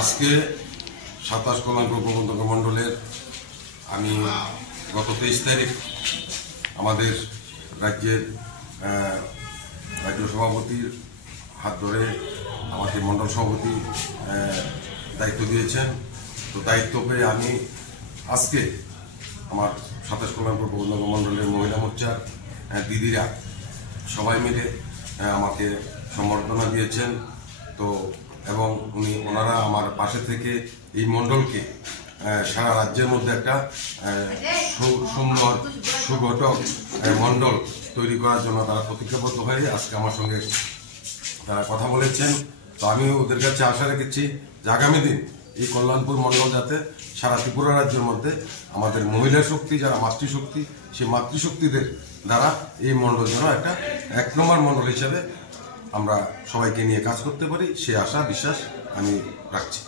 আজকে 27 কল্যাণপুর প্রবন্ধক মণ্ডলের আমি গত 23 তারিখ আমাদের রাজ্যের রাজ্য সভাপতির হাত ধরে আমাকে মণ্ডল সভাপতি দায়িত্ব দিয়েছেন। তো দায়িত্ব পেয়ে আমি আজকে আমার 27 কল্যাণপুর প্রবন্ধক মণ্ডলের মহিলা মোর্চার দিদিরা সবাই মিলে আমাকে সম্বর্ধনা দিয়েছেন। তো এবং ওনারা আমার পাশে থেকে এই মণ্ডলকে সারা রাজ্যের মধ্যে একটা সুন্দর সুঘটক মণ্ডল তৈরি করার জন্য তারা প্রতিজ্ঞাবদ্ধ হয়ে আজকে আমার সঙ্গে তারা কথা বলেছেন। তো আমি ওদের কাছে আশা রেখেছি যে আগামী দিন এই কল্যাণপুর মণ্ডল যাতে সারা ত্রিপুরা রাজ্যের মধ্যে আমাদের মহিলা শক্তি যারা মাতৃশক্তি, সেই মাতৃশক্তিদের দ্বারা এই মণ্ডল যেন একটা 1 নম্বর মণ্ডল হিসাবে আমরা সবাইকে নিয়ে কাজ করতে পারি, সে আশা বিশ্বাস আমি রাখছি।